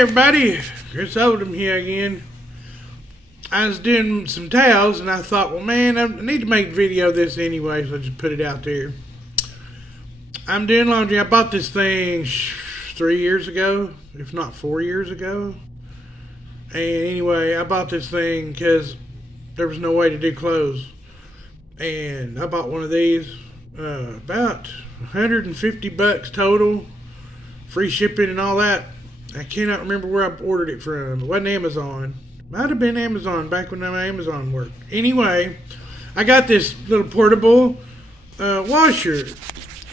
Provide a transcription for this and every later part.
everybody, Chris Oldham here again. I was doing some towels and I thought, well man, I need to make a video of this anyway, so I just put it out there. I'm doing laundry. I bought this thing 3 years ago, if not 4 years ago. And anyway, I bought this thing because there was no way to do clothes. And I bought one of these, about $150 total, free shipping and all that. I cannot remember where I ordered it from. It wasn't Amazon. Might have been Amazon back when Amazon worked. Anyway, I got this little portable washer.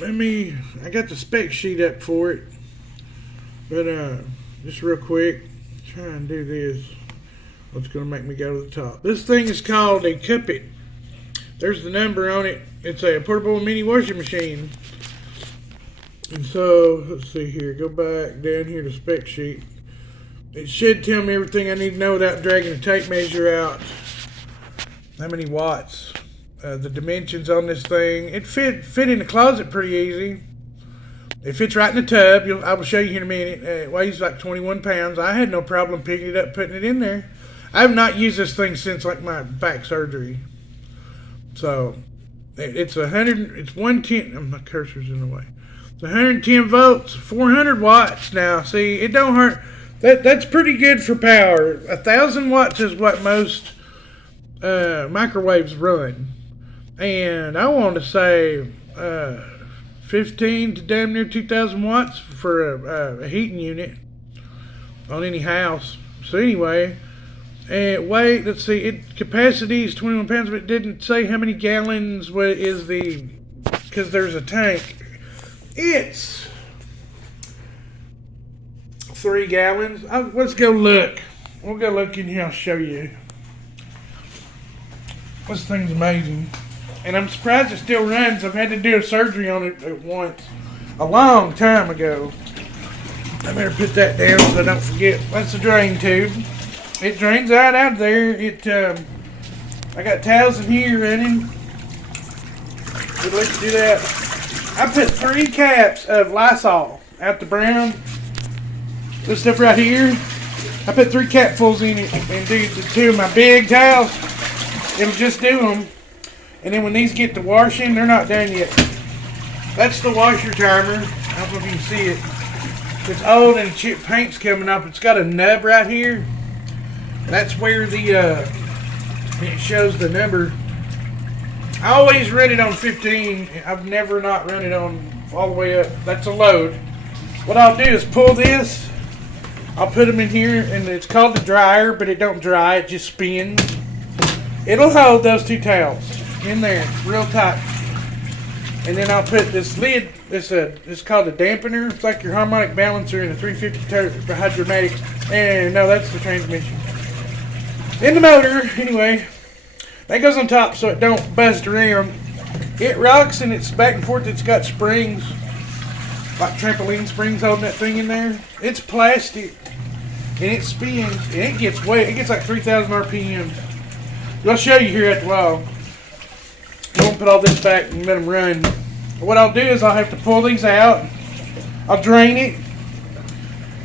I got the spec sheet up for it. But just real quick, try and do this. What's going to make me go to the top? This thing is called a Kuppet. There's the number on it. It's a portable mini washing machine. And so, let's see here. Go back down here to spec sheet. It should tell me everything I need to know without dragging a tape measure out. How many watts? The dimensions on this thing. It fit in the closet pretty easy. It fits right in the tub. I will show you here in a minute. It weighs like 21 pounds. I had no problem picking it up, putting it in there. I have not used this thing since like my back surgery. So, it's 110. My cursor's in the way. It's 110 volts, 400 watts. Now, see, it don't hurt. That's pretty good for power. 1,000 watts is what most microwaves run. And I want to say 15 to damn near 2,000 watts for a heating unit on any house. So anyway, weight, let's see, capacity is 21 pounds, but it didn't say how many gallons because there's a tank. It's 3 gallons. Let's go look. We'll go look in here. I'll show you. This thing's amazing. And I'm surprised it still runs. I've had to do a surgery on it once. A long time ago. I better put that down so I don't forget. That's the drain tube. It drains out of there. I got towels in here running. We'd like to do that. I put 3 caps of Lysol out the brown. This stuff right here. I put 3 capfuls in it and do the 2 of my big towels. It'll just do them. And then when these get to washing, they're not done yet. That's the washer timer. I don't know if you can see it. It's old and chip paint's coming up. It's got a nub right here. That's where it shows the number. I always run it on 15. I've never not run it on all the way up. That's a load. What I'll do is pull this. I'll put them in here, and it's called the dryer, but it don't dry. It just spins. It'll hold those 2 towels in there real tight. And then I'll put this lid. It's called a dampener. It's like your harmonic balancer in a 350 for hydromatic. And no, that's the transmission. In the motor, anyway. That goes on top so it don't bust around. It rocks and it's back and forth. It's got springs, like trampoline springs holding that thing in there. It's plastic and it spins and it gets wet. It gets like 3,000 RPM. I'll show you here after a while. I won't put all this back and let them run. What I'll do is I'll have to pull these out. I'll drain it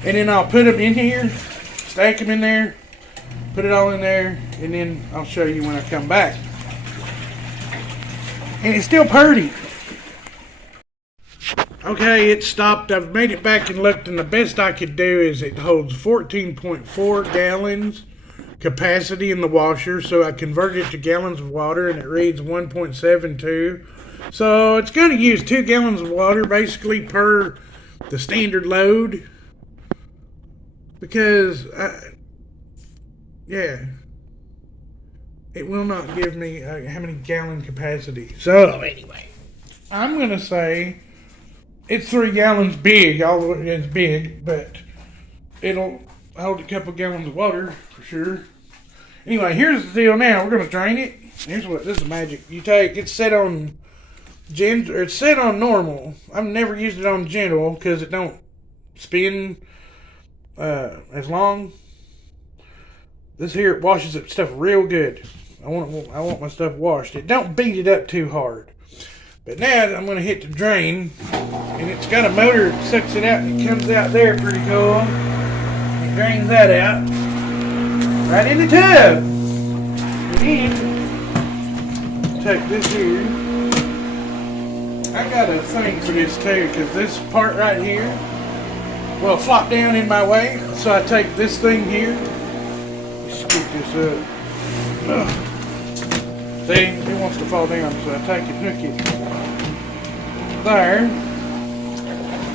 and then I'll put them in here, stack them in there. Put it all in there, and then I'll show you when I come back. And it's still purty. Okay, it stopped. I've made it back and looked, and the best I could do is it holds 14.4 gallons capacity in the washer. So I converted it to gallons of water, and it reads 1.72. So it's going to use 2 gallons of water basically per the standard load. Because yeah, it will not give me how many gallon capacity. So anyway, I'm gonna say it's 3 gallons big. Although it's big, but it'll hold a couple gallons of water for sure. Anyway, here's the deal. Now we're gonna drain it. This is magic. It's set on it's set on normal. I've never used it on gentle because it don't spin as long. This here, it washes up stuff real good. I want my stuff washed. It don't beat it up too hard. But now I'm going to hit the drain, and it's got a motor that sucks it out, and it comes out there pretty cool. drains that out. Right in the tub. And then, take this here. I got a thing for this too, because this part right here will flop down in my way. So I take this thing here. Scoop this up. See, it wants to fall down, so I take it, hook it there.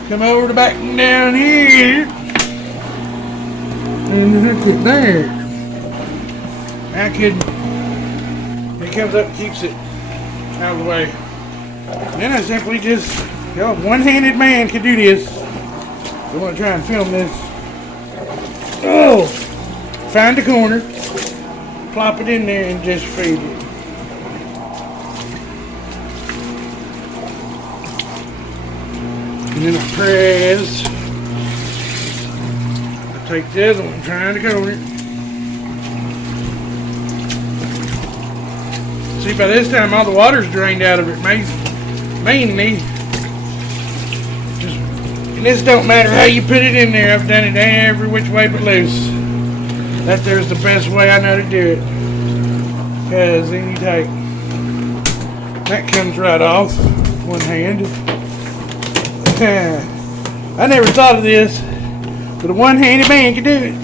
Come over to back down here. And hook it there. It comes up and keeps it out of the way. Then I simply just, a one-handed man can do this. I want to try and film this. Oh! Find the corner, plop it in there, and just feed it. And then I press. I take the other one, trying to cover it. See, by this time all the water's drained out of it, mainly. And this don't matter how you put it in there. I've done it every which way but loose. That there's the best way I know to do it. Because then you take, that comes right off, one hand. I never thought of this, but a one-handed man can do it.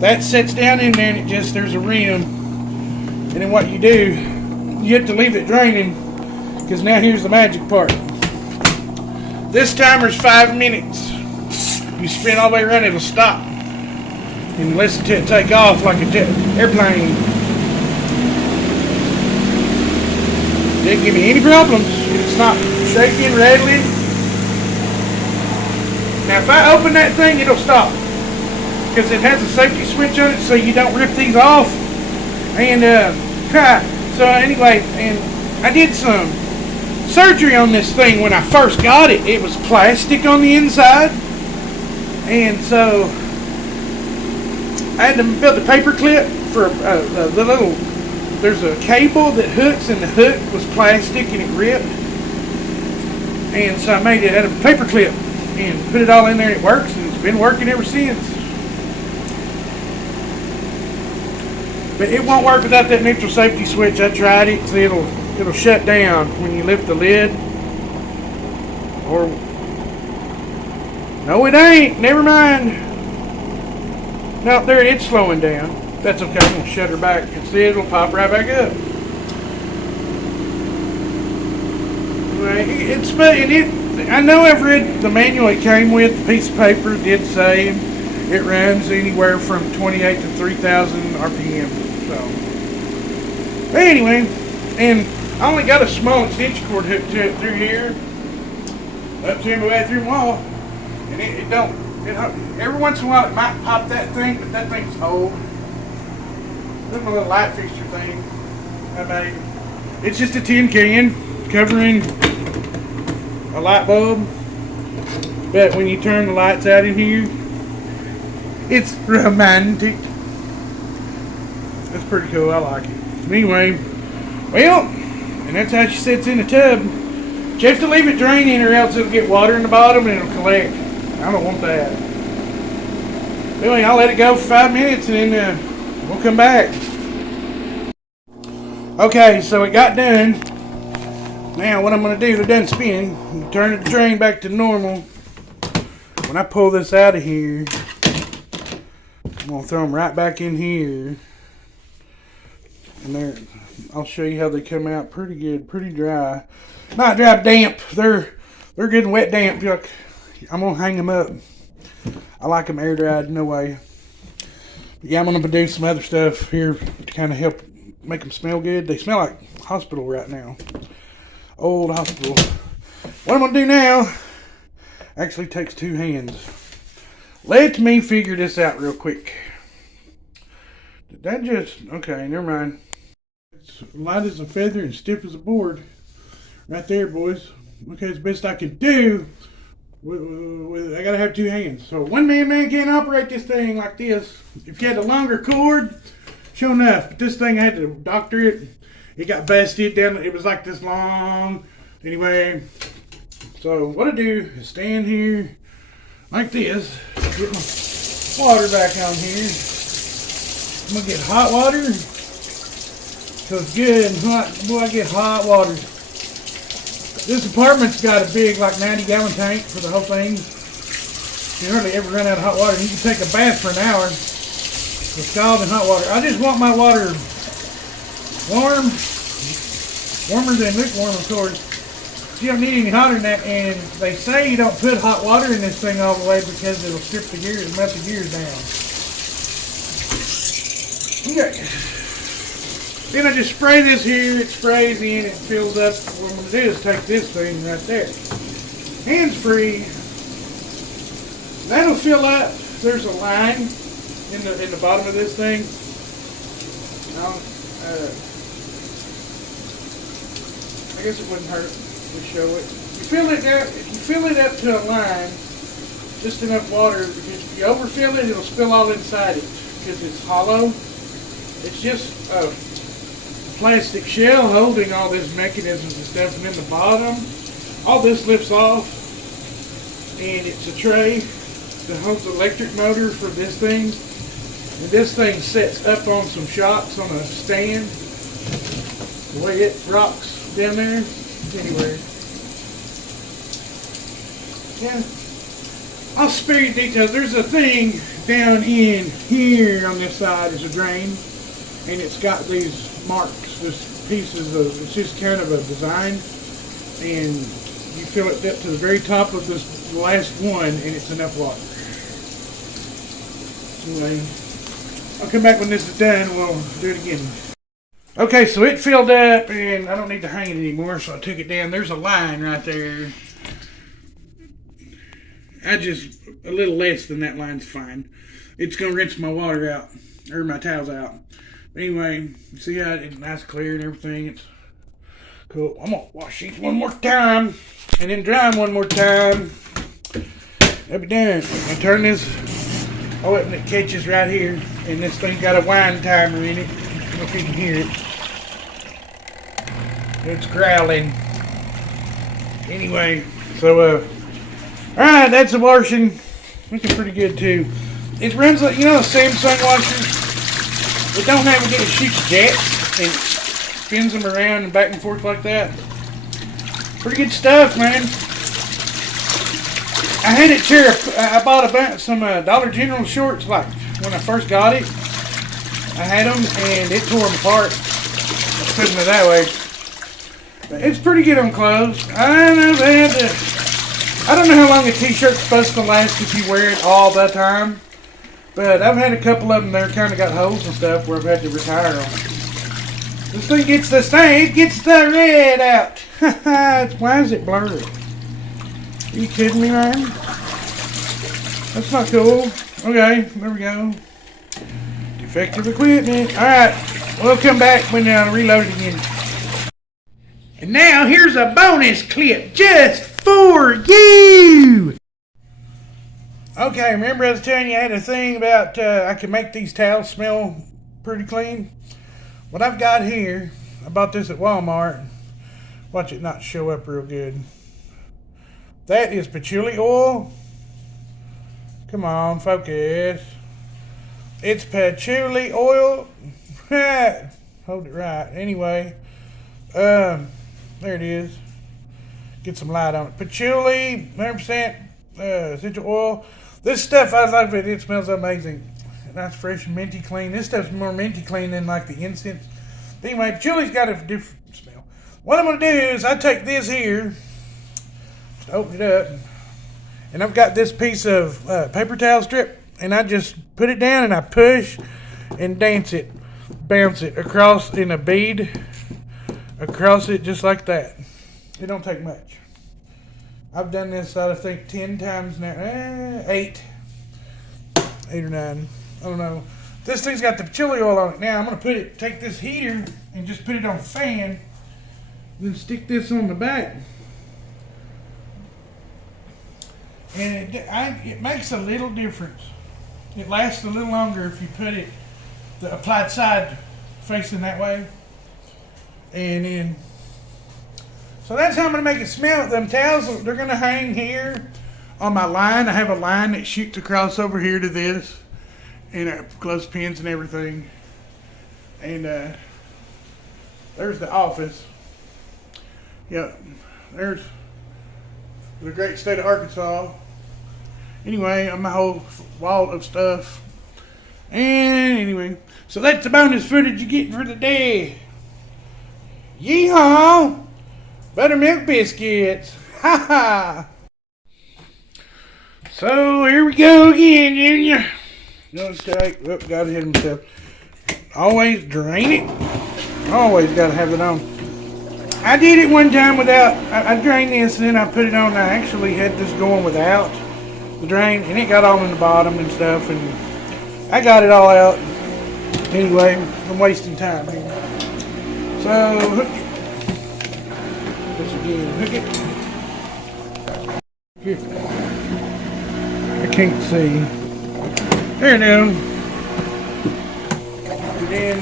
That sets down in there and it just, there's a rim. And then what you do, you have to leave it draining, because now here's the magic part. This timer's 5 minutes. You spin all the way around, it'll stop. And listen to it take off like an airplane. Didn't give me any problems. It's not shaking, rattling. Now if I open that thing, it'll stop. Because it has a safety switch on it so you don't rip these off. And so anyway, and I did some surgery on this thing when I first got it. It was plastic on the inside. And so I had to build a paper clip for the little, there's a cable that hooks, and the hook was plastic and it ripped. And so I made it out of a paper clip and put it all in there, and it works, and it's been working ever since. But it won't work without that neutral safety switch. I tried it, so it'll shut down when you lift the lid. Or no, it ain't. Never mind. No, there, it's slowing down. That's okay. I'm gonna shut her back and see it'll pop right back up. I know I've read the manual it came with. The piece of paper did say it runs anywhere from 28 to 3,000 RPM. So, but anyway, and I only got a small extension cord hooked to it through here, up to my bathroom wall, and it don't. Every once in a while it might pop that thing, but that thing's old. This is my little light fixture thing I made. It's just a tin can covering a light bulb, but when you turn the lights out in here, it's romantic. That's pretty cool. I like it. Anyway, well, and that's how she sits in the tub. You have to leave it draining, or else it'll get water in the bottom and it'll collect. I don't want that. Anyway, I'll let it go for 5 minutes and then we'll come back. Okay, so it got done. Now what I'm going to do, they're done spinning. Turn the drain back to normal. When I pull this out of here, I'm going to throw them right back in here. And there, I'll show you how they come out. Pretty good, pretty dry. Not dry, damp. They're good and wet damp. Look, I'm going to hang them up. I like them air dried, no way. But yeah, I'm going to do some other stuff here to kind of help make them smell good. They smell like hospital right now. Old hospital. What I'm going to do now actually takes 2 hands. Let me figure this out real quick. Did that just... Okay, never mind. It's light as a feather and stiff as a board. Right there, boys. Okay, it's the best I can do. I gotta have 2 hands. So one man can't operate this thing like this. If you had a longer cord, sure enough. But this thing, I had to doctor it. It got busted down. It was like this long. Anyway, so what I do is stand here like this. water back on here. I'm gonna get hot water. So it's good and hot. Boy, I get hot water. This apartment's got a big, like 90-gallon tank for the whole thing. You hardly ever run out of hot water. You can take a bath for an hour with scalding hot water. I just want my water warm, warmer than lukewarm, of course. You don't need any hotter than that, and they say you don't put hot water in this thing all the way because it'll strip the gears, melt the gears down. Okay. Then I just spray this here, it sprays in, it fills up. What I'm going to do is take this thing right there. Hands free. That'll fill up. There's a line in the bottom of this thing. I guess it wouldn't hurt to show it. You fill it up. If you fill it up to a line, just enough water, because if you overfill it, it'll spill all inside it because it's hollow. It's just a plastic shell holding all these mechanisms and stuff, and then the bottom, all this lifts off, and it's a tray that holds the electric motor for this thing. And this thing sets up on some shocks on a stand. The way it rocks down there. Anyway. Yeah. I'll spare you details. There's a thing down in here on this side is a drain. And it's got these marks, this pieces of, it's just kind of a design. And you fill it up to the very top of this last one and it's enough water. Anyway, I'll come back when this is done and we'll do it again. Okay, so it filled up and I don't need to hang it anymore, so I took it down. There's a line right there. A little less than that line's fine. It's gonna rinse my water out, or my towels out. Anyway, you see how it's nice clear and everything. It's cool. I'm gonna wash these one more time and then dry them one more time. That'll be done. I turn this, oh, and it catches right here, and this thing's got a wind timer in it. I don't know if you can hear it. It's growling. Anyway, so alright, that's the washing. Looking pretty good too. It runs like, you know, the Samsung washers. It don't have to get it shoots jets and spins them around and back and forth like that. Pretty good stuff, man. I had it here. I bought some Dollar General shorts like when I first got it. I had them and it tore them apart. Let's put it that way. But it's pretty good on clothes. I know they had to. I don't know how long a t-shirt's supposed to last if you wear it all the time. But I've had a couple of them that kind of got holes and stuff where I've had to retire them. This thing gets the stain. It gets the red out. Why is it blurry? Are you kidding me, man? That's not cool. Okay, there we go. Defective equipment. Alright, we'll come back when I reload it again. And now here's a bonus clip just for you. Okay, remember I was telling you I had a thing about I can make these towels smell pretty clean? What I've got here, I bought this at Walmart. Watch it not show up real good. That is patchouli oil. Come on, focus. It's patchouli oil. Hold it right. Anyway, there it is. Get some light on it. Patchouli, 100% essential oil. This stuff, I love it. It smells amazing. Nice, fresh, minty clean. This stuff's more minty clean than like the incense. But anyway, patchouli's got a different smell. What I'm going to do is I take this here, just open it up, and I've got this piece of paper towel strip, and I just put it down and I push and dance it, bounce it across in a bead, across it just like that. It don't take much. I've done this, I think, 10 times now. 8 or 9. I don't know. This thing's got the patchouli oil on it. Now I'm going to take this heater and just put it on fan. Then stick this on the back. And it makes a little difference. It lasts a little longer if you put it, the applied side facing that way. And then, so that's how I'm going to make it smell. Them towels, they're going to hang here on my line. I have a line that shoots across over here to this. and clothespins and everything. And there's the office. Yep, there's the great state of Arkansas. Anyway, my whole wall of stuff. And anyway, so that's the bonus footage you get for the day. Yeehaw! Buttermilk biscuits. Ha ha! So here we go again, Junior. Notice gotta hit himself. Always drain it. Always gotta have it on. I did it one time without, I drained this and then I put it on. I actually had this going without the drain, and it got all in the bottom and stuff, and I got it all out. Anyway, I'm wasting time here. So, hook it. This again, hook it. Here. I can't see. There it is. And then,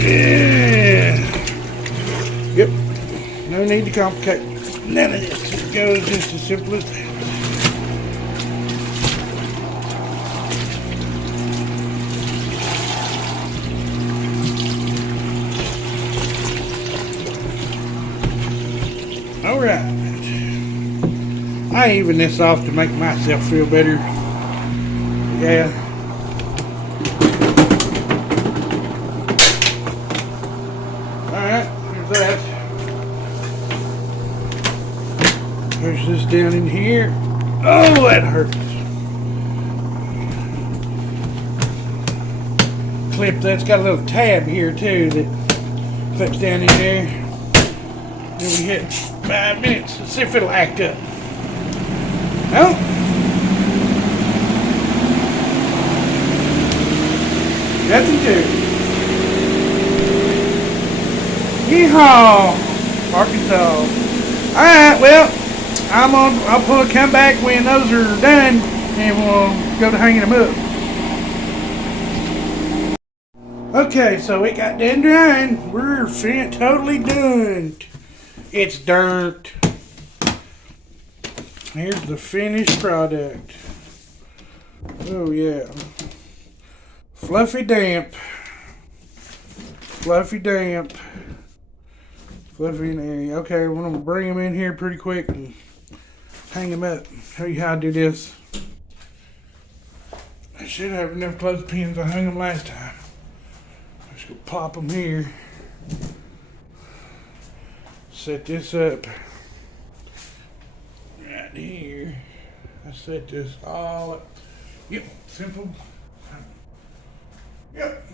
yeah. Yep. No need to complicate none of this. It goes just as simple as that. Alright. I even this off to make myself feel better. Yeah. Alright, here's that. Push this down in here. Oh, that hurts. Clip that's got a little tab here too that clips down in there. Then we hit 5 minutes. Let's see if it'll act up. No? Nothing to it. Yeehaw! Arkansas. Alright, well, I'll come back when those are done and we'll go to hanging them up. Okay, so it got done drying. We're totally done. It's dirt. Here's the finished product. Oh yeah. Fluffy damp. Fluffy damp. Fluffy and airy. Okay, we're gonna bring them in here pretty quick and hang them up. Show you how I do this. I should have enough clothespins. I hung them last time. Let's go pop them here. Set this up right here. I set this all up. Yep, simple. Yep.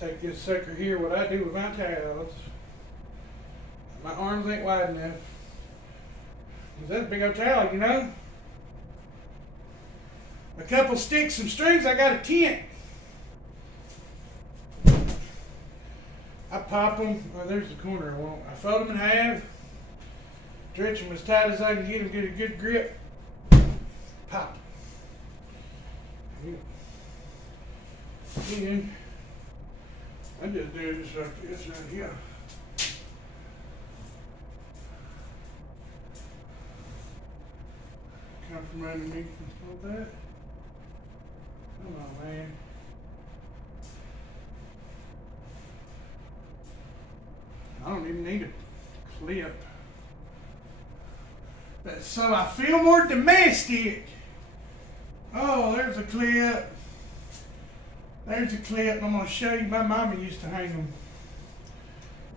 Take this sucker here, what I do with my towels. My arms ain't wide enough. That's a big old towel, you know? A couple sticks, some strings, I got a tent. I pop them. Oh, there's the corner I want. I fold them in half. Stretch them as tight as I can get them. Get a good grip. Pop. Then I just do this like this right here. Come from underneath and pull that. Come on, man. I don't even need a clip. So I feel more domestic. Oh, there's a clip. There's a clip. I'm going to show you. My mama used to hang them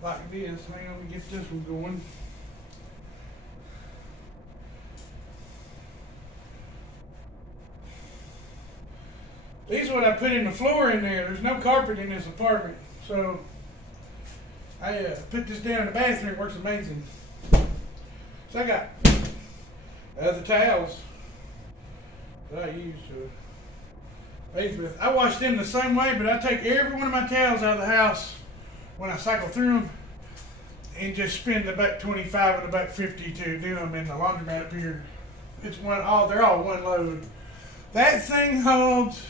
like this. Hang on, let me get this one going. These are what I put in the floor in there. There's no carpet in this apartment. So I put this down in the bathroom. It works amazing. So I got other towels that I use to bathe with. I wash them the same way, but I take every one of my towels out of the house when I cycle through them and just spend about $25 and about $50 to do them in the laundromat up here. they're all one load. That thing holds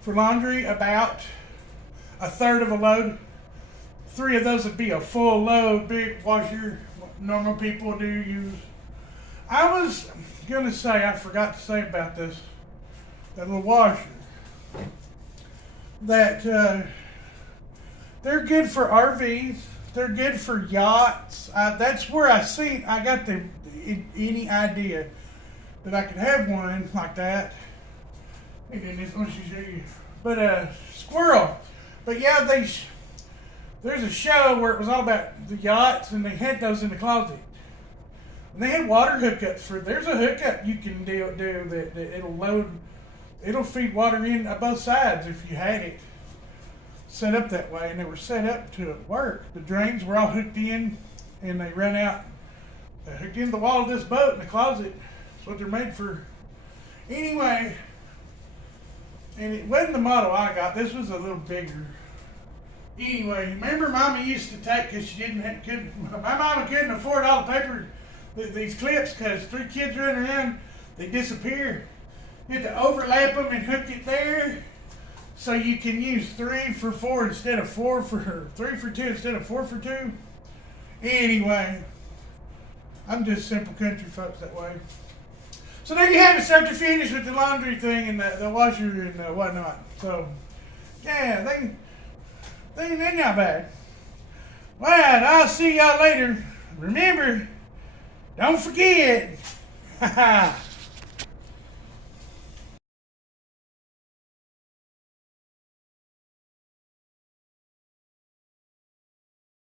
for laundry about a third of a load. 3 of those would be a full load, big washer, normal people do use. I was gonna say, I forgot to say about this, that little washer, that they're good for RVs, they're good for yachts. That's where I got any idea that I could have one like that. And then this, let me show you. But squirrel. But yeah, there's a show where it was all about the yachts, and they had those in the closet. And they had water hookups there's a hookup you can do that it'll feed water in both sides if you had it set up that way, and they were set up to work. The drains were all hooked in, and they run out, hooked into the wall of this boat in the closet. That's what they're made for. Anyway, and it wasn't the model I got. This was a little bigger. Anyway, remember Mama used to take, because she my mama couldn't afford all the paper, these clips, because 3 kids running around, they disappear. You had to overlap them and hook it there, so you can use 3 for 4 instead of 3 for 2 instead of 4 for 2. Anyway, I'm just simple country folks that way. So there you have it, start to finish with the laundry thing and the washer and whatnot. So, yeah, they're not bad. Well, I'll see y'all later. Remember, don't forget.